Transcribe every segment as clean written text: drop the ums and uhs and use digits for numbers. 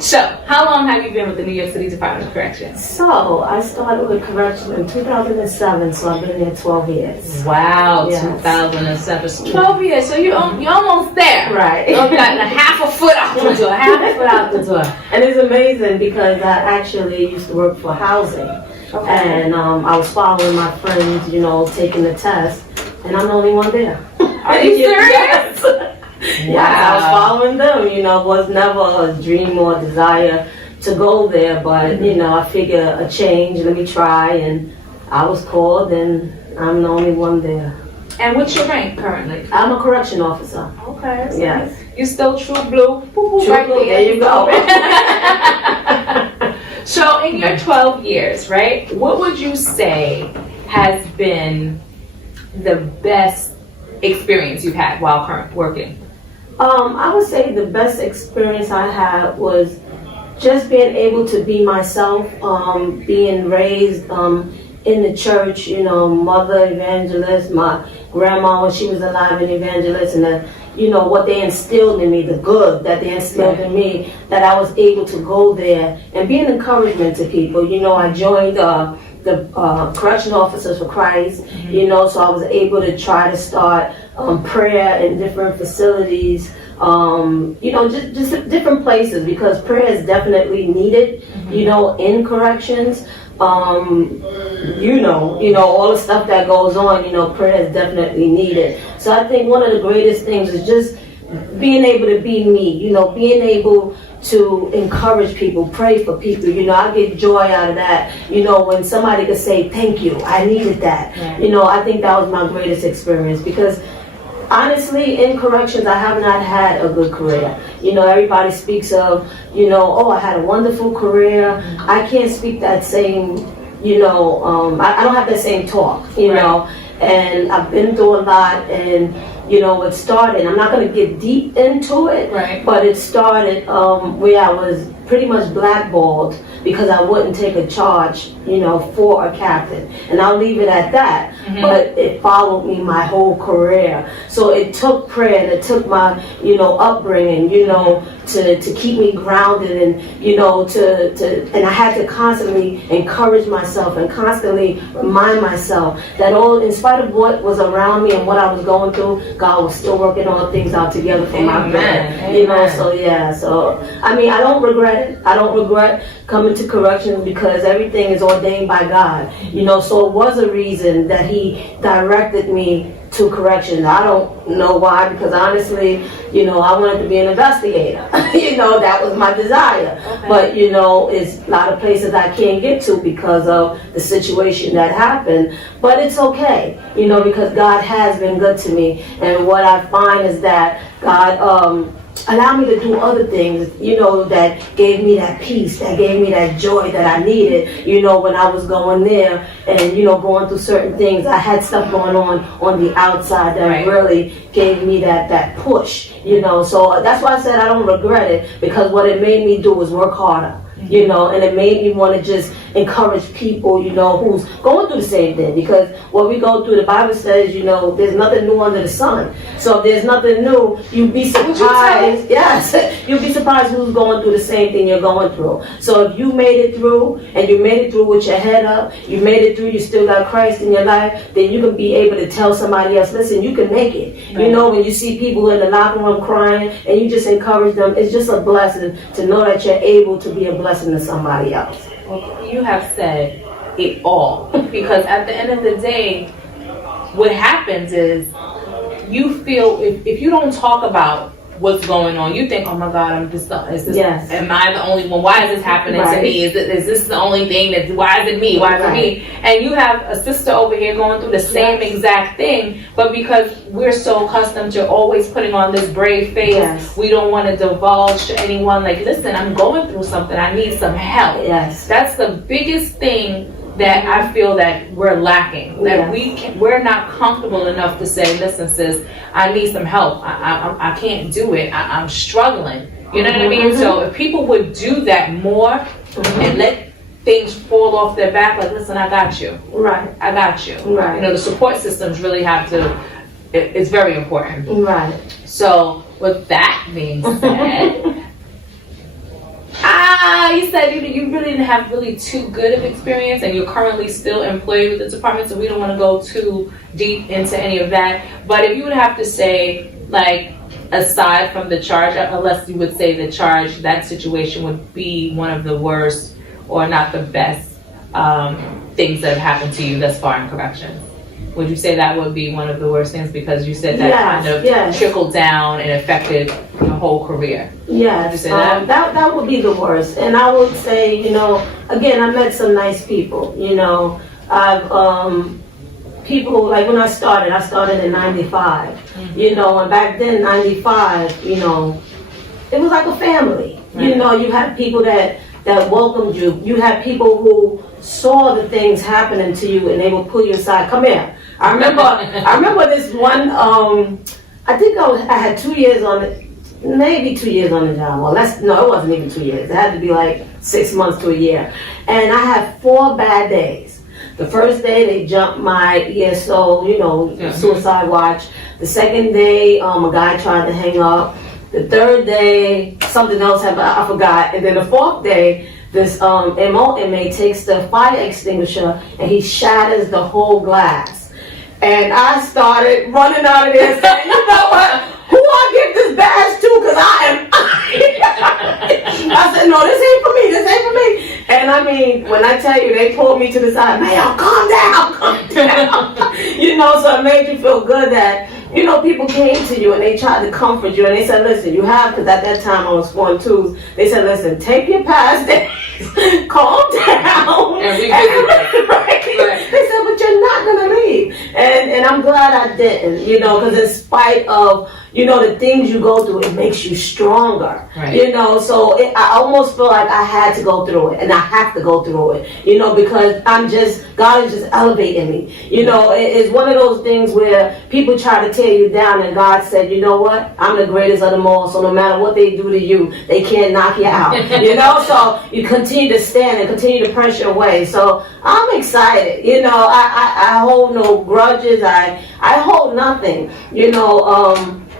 So, how long have you been with the New York City Department of Corrections? So, I started with correction in 2007, so I've been there 12 years. Wow, yes. 2007. So 12 years, so you're almost there. Right. You got a half a foot out the door, half a foot out the door. And it's amazing because I actually used to work for housing. Okay. And I was following my friends, taking the test, and I'm the only one there. Are you serious? Wow. Yeah, I was following them, was never a dream or desire to go there, but, I figure a change, let me try, and I was called, and I'm the only one there. And what's your rank currently? I'm a correction officer. Okay. So yes. You're still true blue? True right blue, there you go. So in your 12 years, right, what would you say has been the best experience you've had while working? I would say the best experience I had was just being able to be myself, being raised in the church, mother evangelist, my grandma when she was alive an evangelist, and what they instilled in me, the good that they instilled in me, that I was able to go there and be an encouragement to people. I joined the Correction Officers for Christ, so I was able to try to start prayer in different facilities, just different places, because prayer is definitely needed, in corrections. All the stuff that goes on, prayer is definitely needed. So I think one of the greatest things is just being able to be me, being able to encourage people, pray for people. I get joy out of that. When somebody could say, thank you, I needed that. Yeah. I think that was my greatest experience, because honestly, in corrections, I have not had a good career. Everybody speaks of, oh, I had a wonderful career. I can't speak that same, I don't have that same talk, know. And I've been through a lot, and, it started, I'm not going to get deep into it, but it started where I was pretty much blackballed because I wouldn't take a charge, for a captain. And I'll leave it at that. Mm-hmm. But it followed me my whole career. So it took prayer, and it took my, upbringing, to keep me grounded, and, and I had to constantly encourage myself and constantly remind myself that in spite of what was around me and what I was going through, God was still working all things out together for my good. So yeah, I don't regret it. I don't regret coming to corrections, because everything is ordained by God. So it was a reason that He directed me to corrections. I don't know why, because honestly, I wanted to be an investigator. That was my desire. Okay. But, it's a lot of places I can't get to because of the situation that happened. But it's okay, because God has been good to me. And what I find is that God allow me to do other things, that gave me that peace, that gave me that joy that I needed, when I was going there and, going through certain things. I had stuff going on the outside that really gave me that push, So that's why I said I don't regret it, because what it made me do was work harder. And it made me want to just encourage people, who's going through the same thing. Because what we go through, the Bible says, there's nothing new under the sun. So if there's nothing new, you'd be surprised. Yes, you'd be surprised who's going through the same thing you're going through. So if you made it through, and you made it through with your head up, you made it through, you still got Christ in your life, then you can be able to tell somebody else, listen, you can make it. Right. When you see people in the locker room crying, and you just encourage them, it's just a blessing to know that you're able to be a blessing to somebody else. Well, you have said it all, because at the end of the day, what happens is you feel if you don't talk about what's going on, you think, oh my God, yes. Am I the only one? Why is this happening to me? Is this the only thing why is it me? Why is it me? And you have a sister over here going through the same exact thing, but because we're so accustomed to always putting on this brave face, we don't want to divulge to anyone, like, listen, I'm going through something, I need some help. Yes. That's the biggest thing that I feel that we're lacking, that we're not comfortable enough to say, listen, sis, I need some help. I can't do it. I'm struggling. You know what I mean? So if people would do that more and let things fall off their back, like, listen, I got you. Right. I got you. Right. The support systems really have to, it's very important. Right. So with that being said, I how you said you really didn't have really too good of experience, and you're currently still employed with the department, so we don't want to go too deep into any of that. But if you would have to say, like, aside from the charge, unless you would say the charge, that situation would be one of the worst or not the best things that have happened to you thus far in corrections. Would you say that would be one of the worst things, because you said that kind of trickled down and affected your whole career? Yes, would you say that? That would be the worst. And I would say, again, I met some nice people. I've people, like when I started in 95. Mm-hmm. And back then, 95, it was like a family. Right. You had people that welcomed you. You had people who saw the things happening to you, and they would pull you aside. Come here. I remember this one. I think I had 2 years on it, maybe 2 years on the job. Well, no, it wasn't even 2 years. It had to be like 6 months to a year. And I had 4 bad days. The first day they jumped my ESO, suicide watch. The second day, a guy tried to hang up. The third day, something else happened, I forgot. And then the fourth day, this MO inmate takes the fire extinguisher and he shatters the whole glass. And I started running out of there saying, you know what? Who I give this badge to? Because I said, no, this ain't for me. And I mean, when I tell you, they pulled me to the side, man, calm down. So it made you feel good that, people came to you and they tried to comfort you, and they said, listen, you have, because at that time I was 4 and 2s, they said, listen, take your past days, calm down. And revisit right. They said, but you're not going to leave. And I'm glad I didn't, because in spite of, the things you go through, it makes you stronger. Right. So I almost feel like I had to go through it, and I have to go through it, because God is just elevating me. It's one of those things where people try to tear you down, and God said, you know what? I'm the greatest of them all, so no matter what they do to you, they can't knock you out. So you continue to stand and continue to press your way. So I'm excited. I hold no grudges. I hold nothing.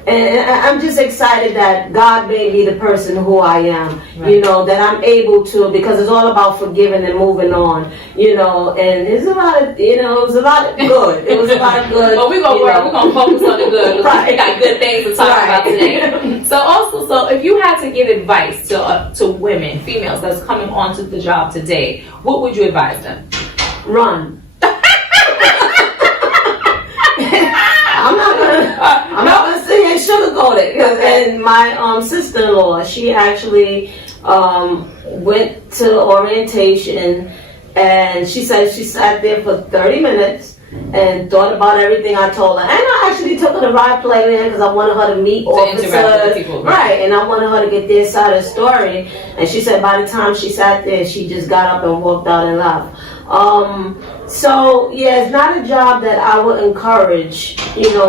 And I'm just excited that God made me the person who I am, right. That I'm able to, because it's all about forgiving and moving on, and it's a lot of, it was a lot of good. It was a lot of good. But we're going to focus on the good. Right. We got good things to talk about today. So if you had to give advice to women, females that's coming onto the job today, what would you advise them? Run. I'm not gonna sit here and sugarcoat it. And my sister-in-law, she actually went to orientation, and she said she sat there for 30 minutes and thought about everything I told her. And I actually took her to ride play because I wanted her to meet officers, with people, right? And I wanted her to get their side of the story. And she said by the time she sat there, she just got up and walked out and left. So yeah, it's not a job that I would encourage,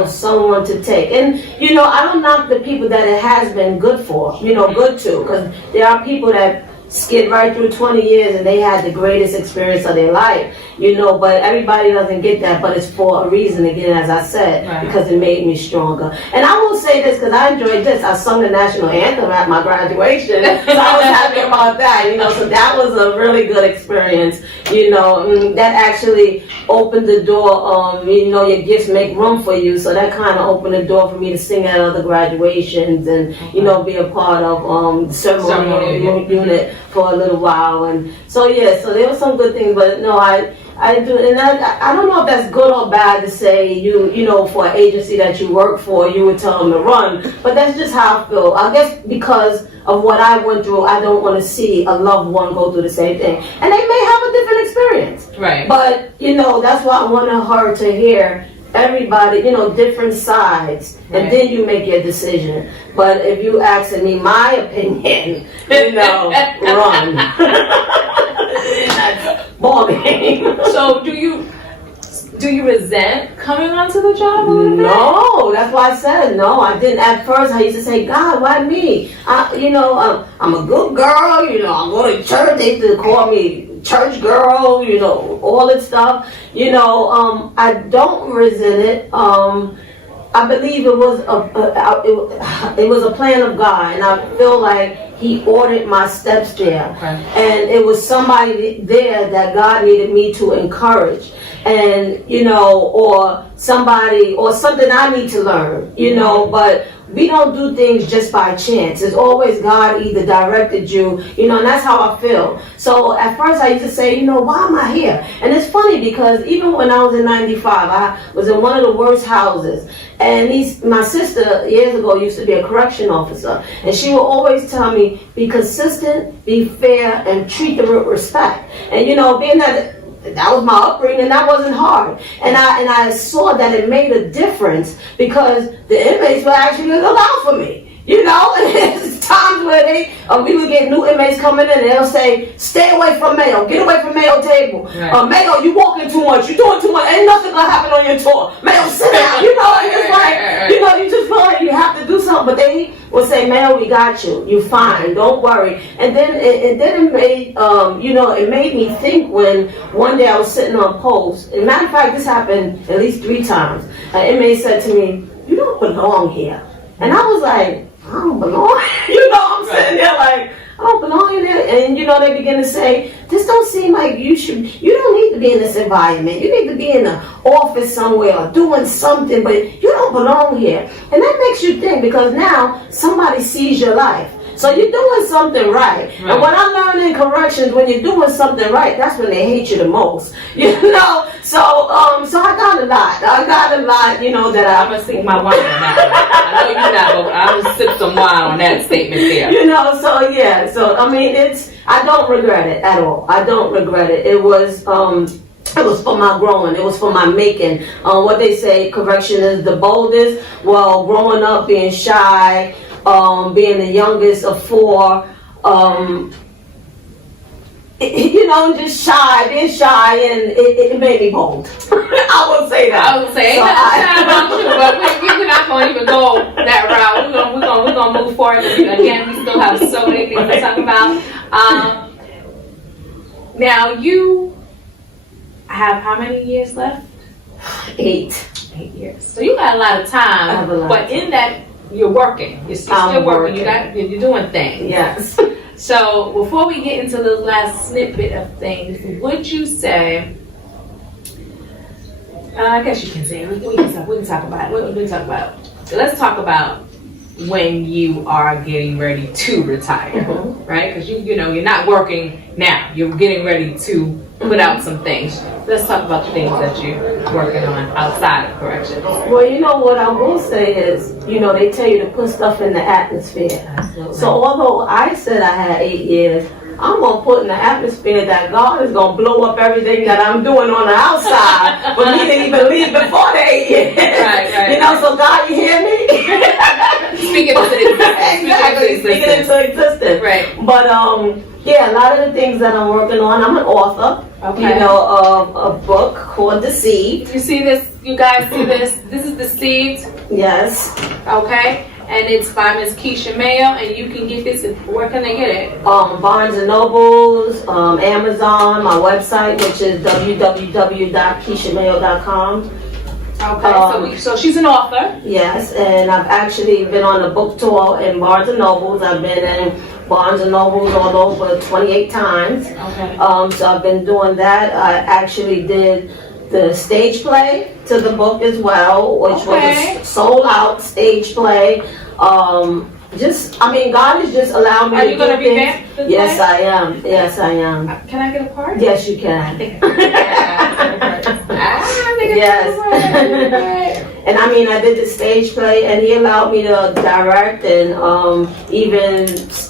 someone to take. And, I don't knock the people that it has been good for, good to, because there are people that skid right through 20 years and they had the greatest experience of their life, but everybody doesn't get that, but it's for a reason, again, as I said, right. Because it made me stronger. And I will say this, because I enjoyed this, I sung the national anthem at my graduation, so I was happy about that, so that was a really good experience, that actually opened the door, your gifts make room for you, so that kind of opened the door for me to sing at other graduations and, be a part of the ceremonial unit for a little while. And so so there were some good things, but no, I do, and I don't know if that's good or bad to say for an agency that you work for, you would tell them to run, but that's just how I feel. I guess because of what I went through, I don't want to see a loved one go through the same thing, and they may have a different experience, right? But that's why I wanted her to hear everybody, different sides, and right. Then you make your decision. But if you asking me my opinion, run. Ball game. So do you resent coming onto the job a little bit? No, that's why I said no. I didn't at first. I used to say, God, why me? I'm a good girl. I go to church. They used to call me church girl. All that stuff. I don't resent it. I believe it was a plan of God, and I feel like He ordered my steps there. Okay. And it was somebody there that God needed me to encourage. And, or somebody, or something I need to learn, but we don't do things just by chance. It's always God either directed you, and that's how I feel. So at first I used to say, why am I here? And it's funny because even when I was in 95, I was in one of the worst houses. And my sister years ago used to be a correction officer. And she would always tell me, be consistent, be fair, and treat them with respect. And being that was my upbringing, that wasn't hard. And I saw that it made a difference because the inmates would actually look out for me. And there's times where we would get new inmates coming in and they'll say, stay away from Mayo, get away from Mayo table. Right. Mayo, you walking too much, you doing too much, ain't nothing gonna happen on your tour. Mayo, sit down, and it's like, you just feel like you have to do something, but they will say, Mayo, we got you, you fine, don't worry. And then it made, it made me think when one day I was sitting on post. As a matter of fact, this happened at least 3 times. An inmate said to me, you don't belong here. And I was like, I don't belong. I'm sitting there like, I don't belong in there. And they begin to say, this don't seem like you don't need to be in this environment. You need to be in an office somewhere or doing something, but you don't belong here. And that makes you think because now somebody sees your life. So you're doing something right. And what I learned in corrections, when you're doing something right, that's when they hate you the most. So I got a lot. That I'm gonna sip my wine on that one. I know you're not, but I'm gonna sip some wine on that statement there. So I mean, I don't regret it at all. I don't regret it. It was for my growing. It was for my making. What they say, correction is the boldest. Well, growing up, being shy, being the youngest of 4, just being shy, and it made me bold. I would say that. I would say, so but we're not going to even go that route. We're gonna move forward. Again, we still have so many things to talk about. Now you have how many years left? 8. 8 years. So you got a lot of time. I have a lot. But in that, you're working. You're still working. You're doing things. Yes. So before we get into the last snippet of things, would you say? I guess you can say we can talk about it. So let's talk about when you are getting ready to retire, right? Because you're not working now. You're getting ready to put out some things. Let's talk about the things that you're working on outside of corrections. Well, what I will say is, they tell you to put stuff in the atmosphere. Absolutely. So although I said I had 8 years, I'm going to put in the atmosphere that God is going to blow up everything that I'm doing on the outside for me to even leave before the 8 years. Right. So God, you hear me? Speaking into existence. Exactly, speaking into existence. Right. But, a lot of the things that I'm working on, I'm an author. Okay. A book called The Seed. You see this? You guys see this? This is The Seed. Yes. Okay. And it's by Miss Keisha Mayo, and you can get this. Where can they get it? Barnes and Nobles, Amazon, my website, which is www.keishamayo.com. Okay, so she's an author. Yes, and I've actually been on a book tour in Barnes and Nobles. I've been in Barnes and Nobles all over 28 times. Okay. So I've been doing that. I actually did the stage play to the book as well, which was a sold out stage play. God is just allowing me to do things. Are you going to revamp the play? Yes, I am. Can I get a part? Yes, you can. Yes. And I did the stage play, and he allowed me to direct and even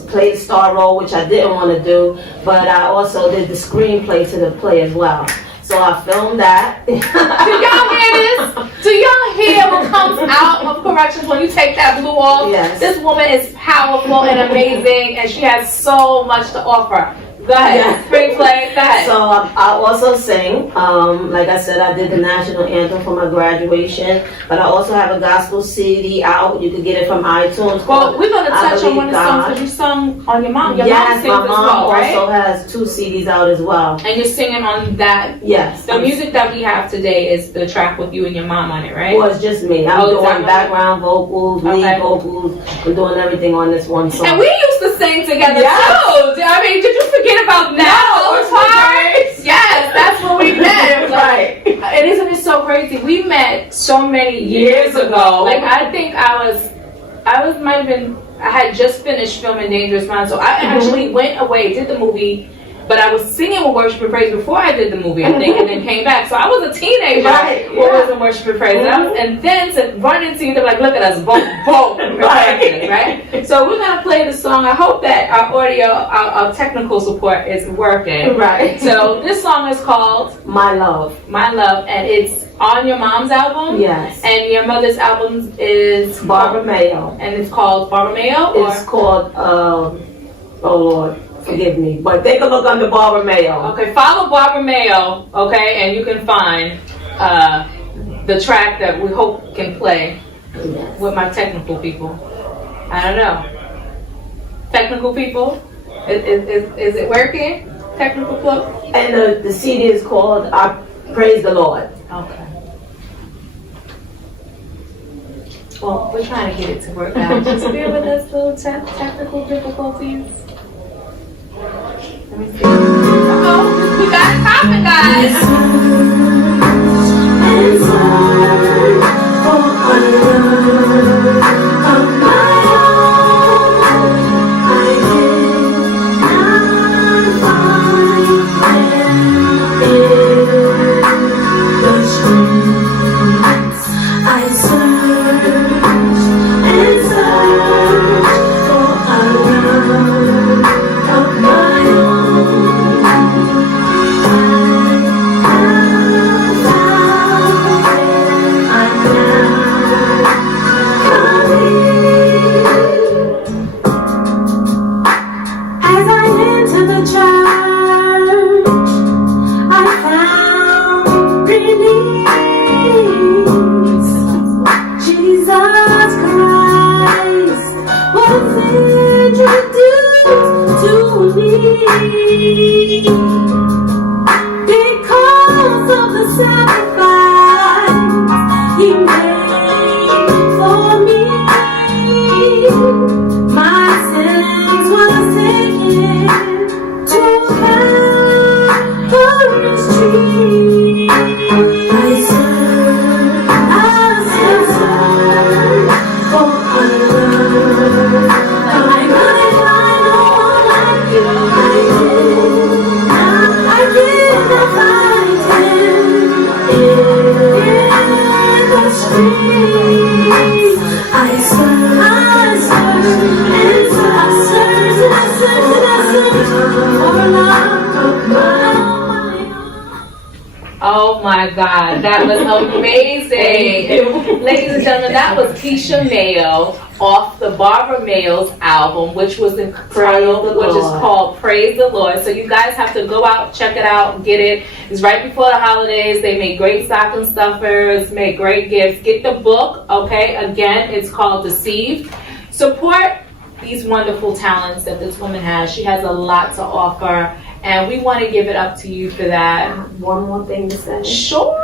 play the star role, which I didn't want to do, but I also did the screenplay to the play as well. So I filmed that. Do y'all hear this? Do y'all hear what comes out of corrections when you take that blue off? Yes. This woman is powerful and amazing, and she has so much to offer. Go ahead. Yeah. Spring play. Go ahead. So I also sing. Like I said, I did the national anthem for my graduation, but I also have a gospel CD out. You can get it from iTunes. Well, we're going to touch on one of the songs God. that you sung on your mom. Your mom Yes, sings my as mom well, right? also has 2 CDs out as well. And you're singing on that. Yes. The music that we have today is the track with you and your mom on it, right? Well, it's just me. I'm doing background vocals, lead vocals. I'm doing everything on this one song. And we used to sing together too. I mean, did you forget about that? Yes, that's when we met. Right. And isn't it so crazy? We met so many years ago. Like, I think I had just finished filming Dangerous Minds, so I actually went away, did the movie, but I was singing with Worship and Praise before I did the movie, I think, and then came back. So I was a teenager when I was in Worship and Praise. And then to run into you, they're like, look at us, boom, right? So we're going to play the song. I hope that our audio, our technical support is working. Right. So this song is called My Love. My Love, and it's on your mom's album. Yes. And your mother's album is Barbara Mayo. And it's called Barbara Mayo? It's called, oh Lord, forgive me, but take a look under Barbara Mayo. Okay, follow Barbara Mayo, okay, and you can find the track that we hope can play with my technical people. I don't know. Technical people? Is it working? Technical people? And the CD is called I Praise the Lord. Okay. Well, we're trying to get it to work out. Just bear with us, little technical difficulties. Let me see. Uh-oh, we got it popping, guys. Oh my God, that was amazing. Ladies and gentlemen, that was Keisha Mayo off the Barbara Mayo's album, which was entitled, which is called Praise the Lord. So you guys have to go out, check it out, get it. It's right before the holidays. They make great stocking stuffers, make great gifts. Get the book, okay? Again, it's called Deceived. Support these wonderful talents that this woman has. She has a lot to offer. And we want to give it up to you for that. One more thing to say. Sure.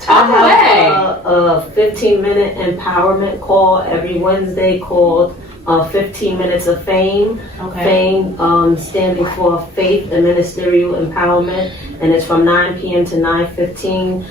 Talk away. A 15-minute empowerment call every Wednesday called 15 Minutes of Fame. Okay. Fame standing for Faith and Ministerial Empowerment. And it's from 9 p.m. to 9:15.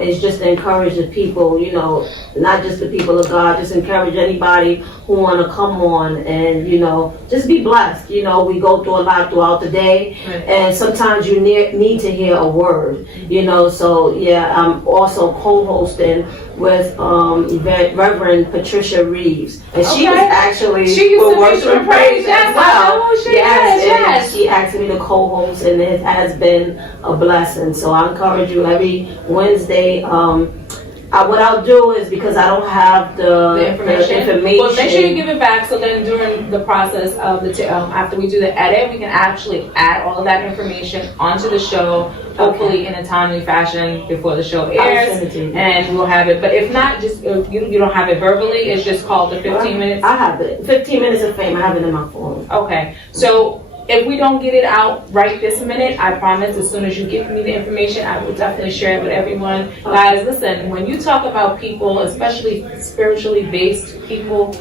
It's just to encourage the people, you know, not just the people of God, just encourage anybody who want to come on and, you know, just be blessed. You know, we go through a lot throughout the day, and sometimes you need to hear a word, you know. So, yeah, I'm also co-hosting with Reverend Patricia Reeves. And she was actually with Worship and Praise as well. Yes, she asked me to co-host, and it has been a blessing. So I encourage you every Wednesday, what I'll do is, because I don't have the information. Well, make sure you give it back, so then during the process of after we do the edit, we can actually add all of that information onto the show, hopefully in a timely fashion before the show airs, and we'll have it. But if not, just you don't have it verbally, it's just called the 15 minutes. I have it. 15 minutes of fame. I have it in my phone. Okay, so if we don't get it out right this minute, I promise as soon as you give me the information, I will definitely share it with everyone. Guys, listen, when you talk about people, especially spiritually based people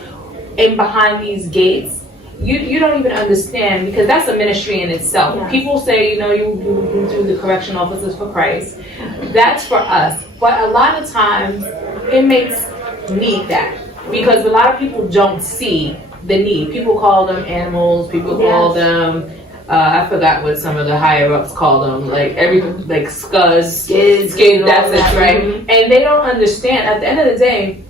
in behind these gates, you don't even understand, because that's a ministry in itself. Yeah. People say, you do the correction officers for Christ. That's for us. But a lot of times, inmates need that, because a lot of people don't see the need. People call them animals. People call them. I forgot what some of the higher ups call them. Like scuzz, skids. That's it, right? Mm-hmm. And they don't understand. At the end of the day,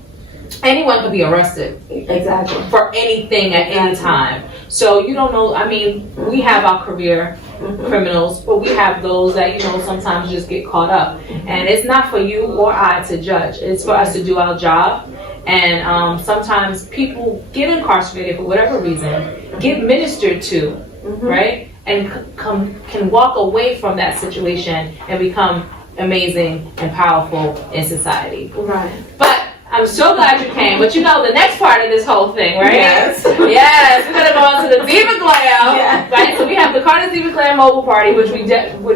anyone could be arrested. Exactly. For anything at any time. So you don't know. I mean, we have our career criminals, but we have those that sometimes just get caught up. And it's not for you or I to judge. It's for us to do our job. And sometimes people get incarcerated for whatever reason, get ministered to, right? And can walk away from that situation and become amazing and powerful in society. Right. But I'm so glad you came. But the next part of this whole thing, right? Yes. Yes, we're going to go on to the Diva Glam. Right? So we have the Carter's Diva Glam mobile party, which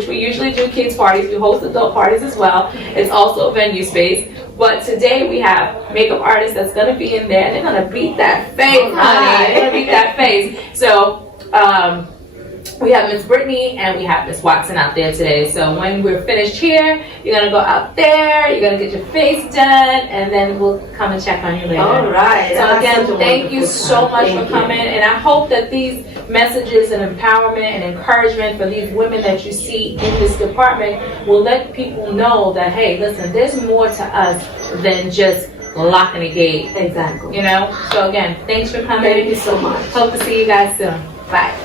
we usually do kids parties. We host adult parties as well. It's also a venue space. But today we have makeup artists that's going to be in there. They're going to beat that face, honey. They're going to beat that face. So we have Miss Brittany and we have Miss Watson out there today. So when we're finished here, you're going to go out there, you're going to get your face done, and then we'll come and check on you later. All right. So again, thank you so much for coming. And I hope that these messages and empowerment and encouragement for these women that you see in this department will let people know that, hey, listen, there's more to us than just locking a gate. Exactly. So again, thanks for coming. Thank you so much. Hope to see you guys soon. Bye.